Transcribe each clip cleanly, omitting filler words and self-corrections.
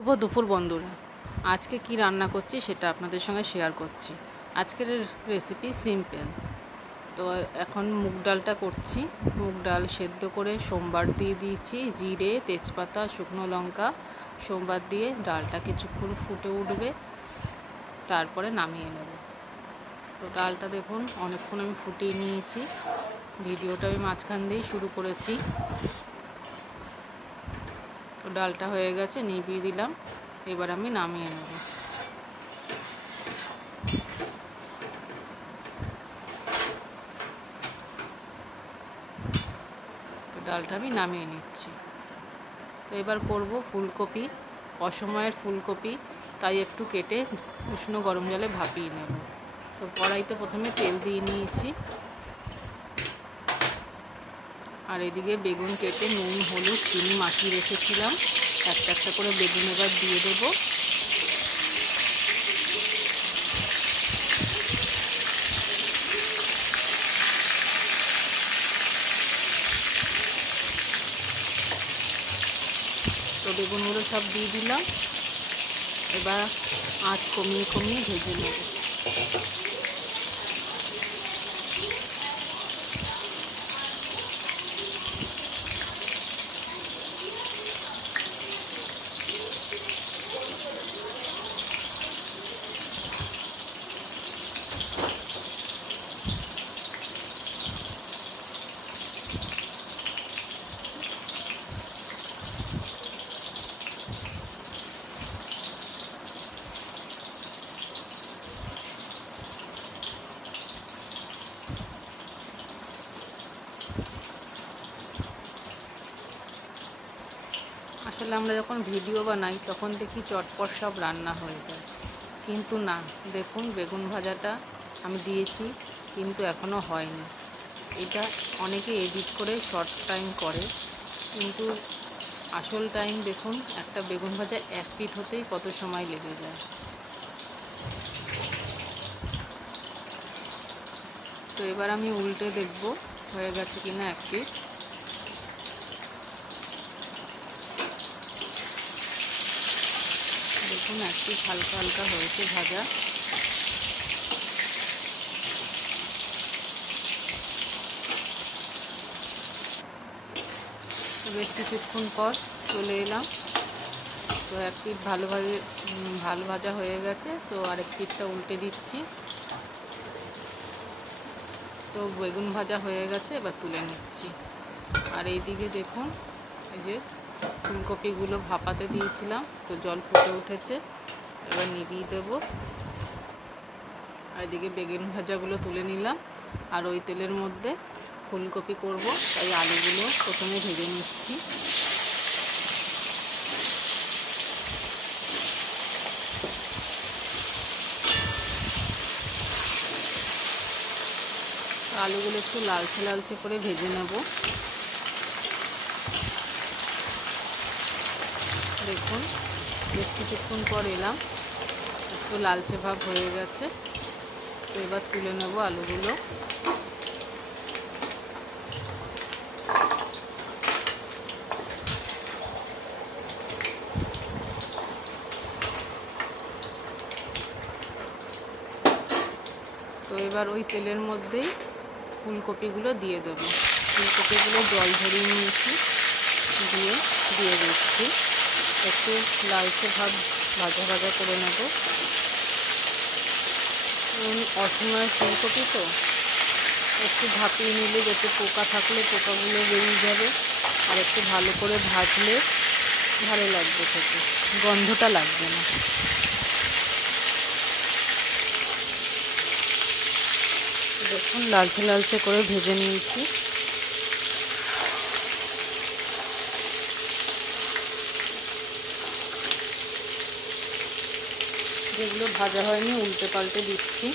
শুভ দুপুর বন্ধুরা, আজকে কি রান্না করছি সেটা আপনাদের সঙ্গে শেয়ার করছি। আজকের রেসিপি সিম্পল। তো এখন মুগ ডালটা করছি। মুগ ডাল সেদ্ধ করে সোমবার দিয়ে দিয়েছি, জিরে, তেজপাতা, শুকনো লঙ্কা, সোমবার দিয়ে ডালটা কিছুক্ষণ ফুটে উঠবে, তারপরে নামিয়ে নেব। তো ডালটা দেখুন অনেকক্ষণ আমি ফুটিয়ে নিয়েছি। ভিডিওটা আমি মাঝখান দিয়েই শুরু করেছি। তো ডালটা হয়ে গেছে, নিভিয়ে দিলাম। এবার আমি নামিয়ে নেব। তো ডালটা আমি নামিয়ে নিচ্ছি। তো এবার করব ফুলকপি। অসময়ের ফুলকপি, তাই একটু কেটে উষ্ণ গরম জলে ভাপিয়ে নেব। তো কড়াইতে প্রথমে তেল দিয়ে নিয়েছি, আর এদিকে বেগুন কেটে নুন, হলুদ, চিনি মাখিয়ে রেখেছিলাম। একটা একটা করে বেগুন এবার দিয়ে দেবো। তো বেগুনগুলো সব দিয়ে দিলাম। এবার আঁচ কমিয়ে কমিয়ে ভেজে নেব। আসলে আমরা যখন ভিডিও বানাই তখন দেখি চটপট সব রান্না হয়ে যায়, কিন্তু না। দেখুন বেগুন ভাজাটা আমি দিয়েছি, কিন্তু এখনও হয়নি। এটা অনেকে এডিট করে শর্ট টাইম করে, কিন্তু আসল টাইম দেখুন, একটা বেগুন ভাজা এক পিঠ হতেই কত সময় লেগে যায়। তো এবার আমি উল্টে দেখব হয়ে গেছে কিনা এক পিঠ। দেখুন এক পিঠ হালকা হালকা হয়েছে ভাজা। বেশ কিছুক্ষণ পর চলে এলাম। তো এক পিঠ ভালো ভাজা হয়ে গেছে। তো আরেক পিঠটা উল্টে দিচ্ছি। তো বেগুন ভাজা হয়ে গেছে, এবার তুলে নিচ্ছি। আর এইদিকে দেখুন, এই যে ফুলকপিগুলো ভাপাতে দিয়েছিলাম, তো জল ফুটে উঠেছে। এবার নিভিয়ে দেবো। আর এদিকে বেগুন ভাজাগুলো তুলে নিলাম। আর ওই তেলের মধ্যে ফুলকপি করব, তাই আলুগুলো প্রথমে ভেজে নিচ্ছি। আলুগুলো একটু লালচে লালচে করে ভেজে নেব। দেখুন বেশ কিছুক্ষণ পর এলাম, একটু লালচে ভাব হয়ে গেছে। তো এবার তুলে নেব আলুগুলো। তো এবার ওই তেলের মধ্যেই ফুলকপিগুলো দিয়ে দেব। ফুলকপিগুলো জল ঝরিয়ে নিয়েছি, দিয়ে দিচ্ছি। একটু লালচে ভাব ভাজা ভাজা করে নেব। অসময়ের ফুলকপি তো একটু ভাপিয়ে নিলে, যাতে পোকা থাকলে পোকাগুলো বেরিয়ে যাবে। আর একটু ভালো করে ভাজলে ভালো লাগবে খেতে, গন্ধটা লাগবে না। দেখুন লালচে লালচে করে ভেজে নিয়েছি। যেগুলো ভাজা হয়নি উল্টে পাল্টে দিচ্ছি।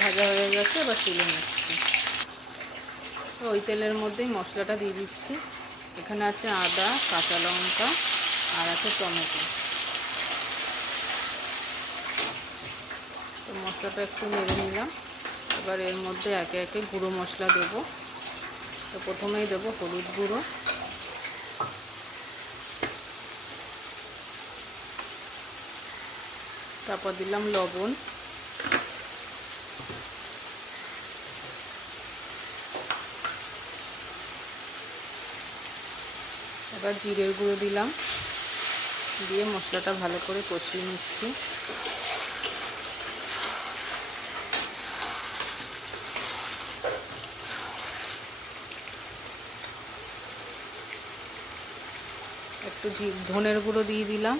ভাজা হয়ে গেছে, এবার তুলে নিচ্ছি। তো ওই তেলের মধ্যেই মশলাটা দিয়ে দিচ্ছি। এখানে আছে আদা, কাঁচা লঙ্কা, আর আছে টমেটো। তো মশলাটা একটু নেড়ে নিলাম। এবার এর মধ্যে একে একে গুঁড়ো মশলা দেব। তো প্রথমেই দেব হলুদ গুঁড়ো, তারপর দিলাম লবণ, এবার জিরের গুঁড়ো দিলাম, দিয়ে মশলাটা ভালো করে কষিয়ে নিচ্ছি। একটু ধনের গুঁড়ো দিয়ে দিলাম,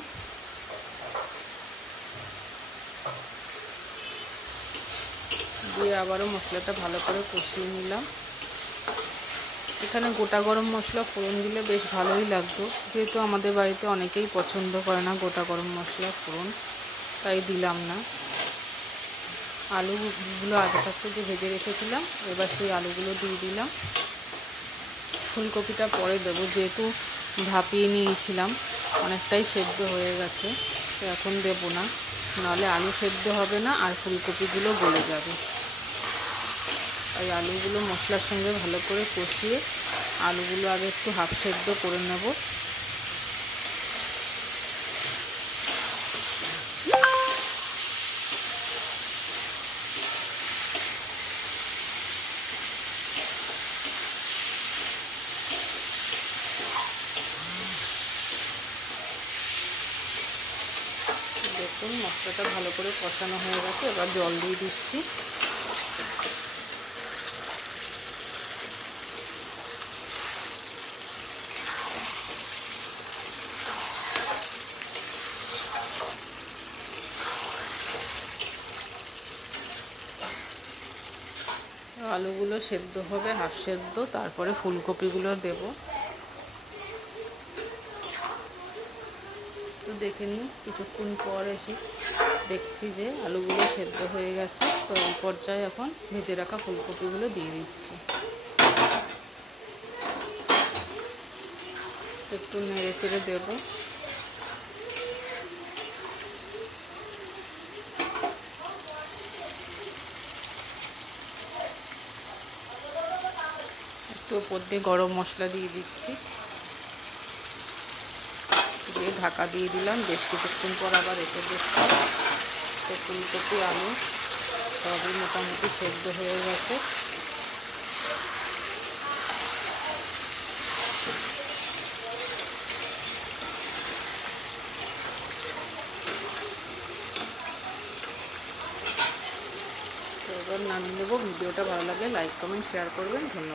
দিয়ে আবারও মশলাটা ভালো করে কষিয়ে নিলাম। এখানে গোটা গরম মশলা ফোড়ন দিলে বেশ ভালোই লাগতো, যেহেতু আমাদের বাড়িতে অনেকেই পছন্দ করে না গোটা গরম মশলা ফোড়ন, তাই দিলাম না। আলুগুলো আগে থাকতে যে ভেজে রেখেছিলাম, এবার সেই আলুগুলো দিয়ে দিলাম। ফুলকপিটা পরে দেবো, যেহেতু ভাপিয়ে নিয়েছিলাম, অনেকটাই সেদ্ধ হয়ে গেছে, তো এখন দেবো না, নাহলে আলু সেদ্ধ হবে না আর ফুলকপিগুলো গলে যাবে। তাই আলুগুলো মশলার সঙ্গে ভালো করে কষিয়ে আলুগুলো আগে একটু হাফ সেদ্ধ করে নেব। দেখুন মশলাটা ভালো করে কষানো হয়ে গেছে, এবার জল দিয়ে দিচ্ছি। আলুগুলো সেদ্ধ হবে হাফ সেদ্ধ, তারপরে ফুলকপিগুলো দেব। তো দেখে নিই, কিছুক্ষণ পর এসে দেখছি যে আলুগুলো সেদ্ধ হয়ে গেছে। তো এই পর্যায়ে এখন ভেজে রাখা ফুলকপিগুলো দিয়ে দিচ্ছি। একটু নেড়ে চেড়ে দেবো। একটু ওপর দিয়ে গরম মশলা দিয়ে দিচ্ছি, দিয়ে ঢাকা দিয়ে দিলাম। বেশ কিছুক্ষণ পর আবার এসে দেখছি তো ফুলকপি আলু সবই মোটামুটি সেদ্ধ হয়ে গেছে। তো এবার নামিয়ে নেবো। ভিডিওটা ভালো লাগলে লাইক কমেন্ট শেয়ার করবেন। ধন্যবাদ।